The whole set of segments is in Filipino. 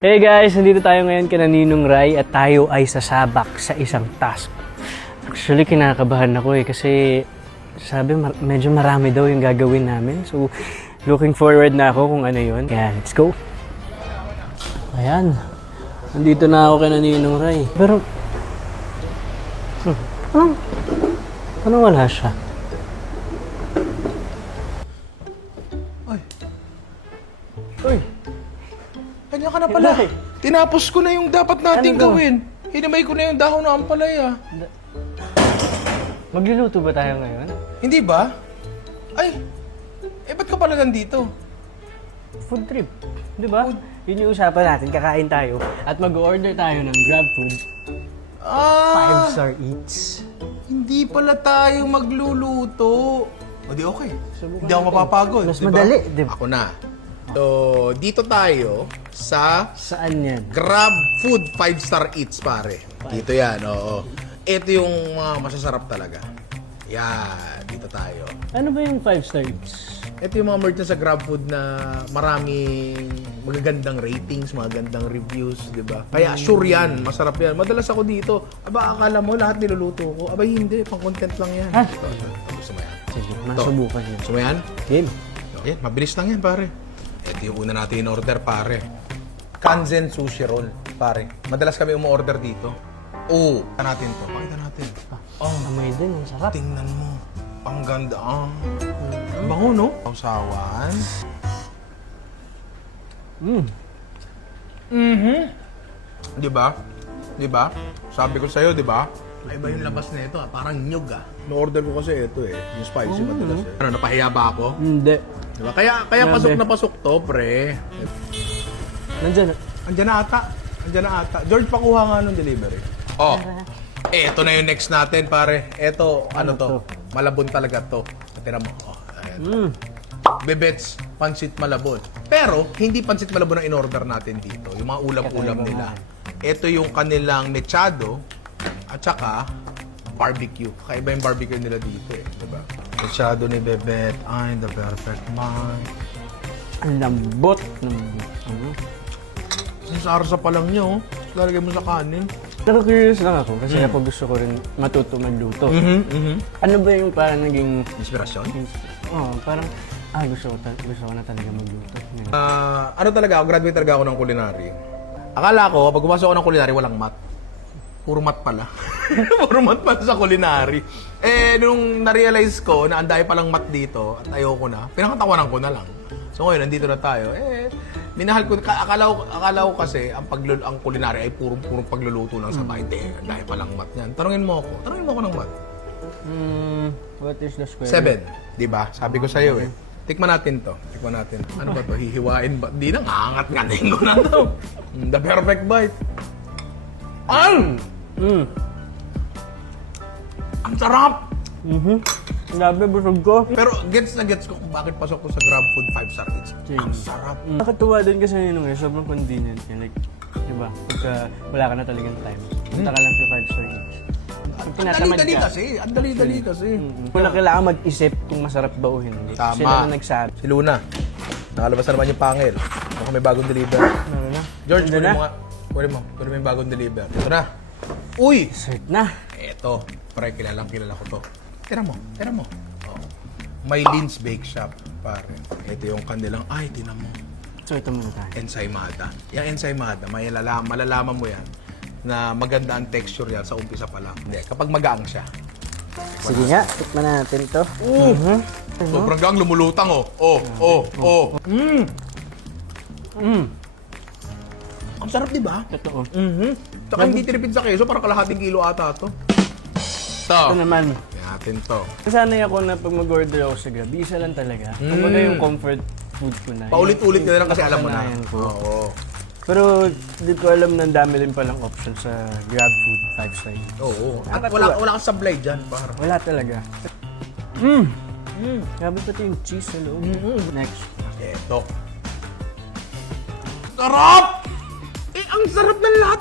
Hey guys, nandito tayo ngayon kina Ninong Rai at tayo ay sasabak sa isang task. Actually, kinakabahan ako kasi sabi medyo marami daw yung gagawin namin. So, looking forward na ako kung ano yun. Kaya, let's go! Ayan. Nandito na ako kina Ninong Rai. Pero, ano wala siya? Uy! Kanya ka na pala. Tinapos ko na yung dapat nating Ano to? gawin. Hinimay ko na yung dahon ng ampalaya. Magluluto ba tayo ngayon? Hindi ba? Ay, ba't ka pala nandito? Food trip. Di ba? Yun yung usapan natin. Kakain tayo. At mag-order tayo ng Grab Food. 5-star eats. Hindi pala tayo magluluto. O di okay. Subukan Hindi ako natin. mapapagod. Mas di ba? madali, di ba? Ako na. So, dito tayo sa Saan yan? Grab Food 5-star Eats, pare. Dito yan, oo. Ito yung mga masasarap talaga. Yan, dito tayo. Ano ba yung 5-star eats? Ito yung mga merch na sa Grab Food na maraming magagandang ratings, magagandang reviews, di ba? Kaya sure yan, masarap yan. Madalas ako dito. Aba, akala mo lahat niluluto ko. Aba, hindi. Pang-content lang yan. Ha? Gusto mo yan? Sige, masubukan yun. Gusto mo yan? Game. Okay, mabilis lang yan, pare. Ito yung una natin in-order, pare. Kanzen sushi roll, pare. Madalas kami umu-order dito. Oo, pakita natin to. Pakita natin. Amoy din, ang sarap. Tingnan mo. Ang ganda. Ang bango, no? Sausawan. Di ba? Di ba? Sabi ko sa'yo, di ba? Iba yung labas na ito, parang nyug No-order ko kasi ito yung spicy madalas Ano, napahiya ba ako? Hindi. Diba? Kaya pasok na pasok to, pre. Nandyan. Andiyan na ata. Andiyan na ata. George, pakuha nga nung delivery. Oh. Ito na yung next natin, pare. Ito, ano to? Malabon talaga to. Tira mo. Oh, ayan. Bebets, pansit malabon. Pero, hindi pansit malabon ang in-order natin dito. Yung mga ulam-ulam nila. Ito yung kanilang mechado at saka barbecue. Kakaiba yung barbecue nila dito Diba? Mechado ni Bebet. Ay, the perfect man. Ang lambot ng Ang sarsa pa lang niya, oh. Lalagay mo sa kanin. Pero curious lang ako kasi ako gusto ko rin matuto magluto. Ano ba yung parang naging... Inspirasyon? parang... gusto ko na talaga magluto. Ngayon. Ano talaga ako, graduate talaga ako ng culinary. Akala ko, pag pumasok ako ng culinary, walang math. Puro math pala. Puro math pala sa culinary. Nung na-realize ko na anday palang math dito at ayoko na, pinakatawanan ko na lang. So ngayon, nandito na tayo. Minahal ko, akala ko kasi ang culinary ay puro pagluluto lang sa bahay. Hindi, anday palang math yan. Tanungin mo ako ng math. What is the square? 7, di ba? Sabi ko sa'yo Tikman natin to. Ano ba to? Hihiwain ba? Di na, angat-ngatin ko na to. The perfect bite. Ang sarap! Grabe, busog ko. Pero gets ko kung bakit pasok ko sa Grab Food 5-star Eats. Ang sarap. Nakatuwa din kasi yun sobrang convenient yun. Like, diba, pagka wala ka na talagang time, punta ka lang sa 5-star eats. Pag tinatamad Dali-dali ka, kasi. Ang dali-dali kasi. wala kailangan mag-isip kung masarap ba o hindi. Tama. Sila na nagsabi. Si Luna. Nakalabas na naman yung pangil. Baka may bagong deliver. Ano na? George, Ano na? kunin mo yung bagong deliver. Ito na. Uy! Cert na. Eto, pre, kilala ko to. Tira mo. Oh. May Lynn's Bake Shop, pare. Ito yung kanilang, tinan mo. So ito muna tayo. Ensaymada. Yung ensaymada, malalaman mo yan na maganda ang texture yan sa umpisa pa lang. Hindi, kapag magaang siya. Sige nga, tikman natin to. Sobrang gaang, lumulutang Ang sarap, di ba? Totoo. Tsaka hindi tinipid sa keso, parang kalahating kilo ata to. Ito naman. Natin to. Sanay ako na pag mag-order ako sa Grab, isa lang talaga. Kumbaga yung comfort food ko na. Paulit-ulit ka na lang kasi alam mo na. Nakasanayan ko. Oo. Pero di ko alam na ang dami rin palang option sa Grab Food 5-star. Oo. At wala kang sablay dyan, para. Wala talaga. Grabe pati yung cheese sa loob. Next. Eto. Sarap! Ang sarap ng lahat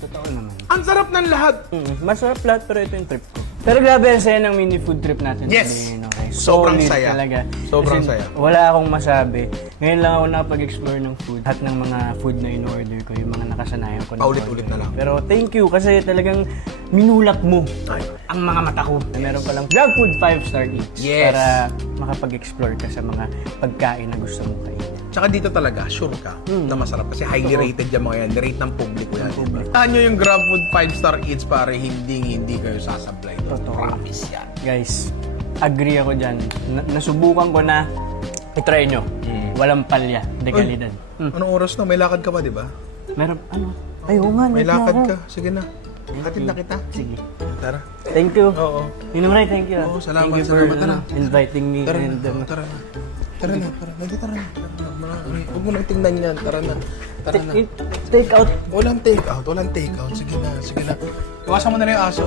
Totoo naman. Ang sarap ng lahat. Masarap lahat pero ito yung trip ko. Pero grabe ang saya ng mini food trip natin. Yes! Sabihin, okay? Sobrang Solid saya. Talaga. Sobrang Kasi saya. Wala akong masabi. Ngayon lang ako nakapag-explore ng food. Lahat ng mga food na in-order ko, yung mga nakasanayan ko. Paulit-ulit na lang. Pero thank you kasi talagang minulak mo ang mga mata ko. Meron palang Grab Food 5-star eats Yes. para makapag-explore ka sa mga pagkain na gusto mong kainin. Tsaka dito talaga, sure ka na masarap kasi highly rated yung mga yan. Rate ng publiko yan. publiko. Tahan nyo yung Grab Food 5-star eats para hindi kayo sasablay. Totoo. Promise yan. Guys, agree ako dyan. Nasubukan ko na i-try nyo. Walang palya, dekalidad. Anong oras na? May lakad ka pa, di ba? Meron, ano? Ay, oo nga, May late na lakad ako. ka. Sige na. Hatid na kita. Sige. Tara. Thank you. Oo. Inuray, thank you. Oo, salamat, Thank you for salamat. Tara. inviting me. Tara and, na. Tara na. Tara na. Tara na. Huwag mo nang tingnan yan. Tara na. Tara na. Take out. Walang take out. Sige na. Iwasan mo na yung aso.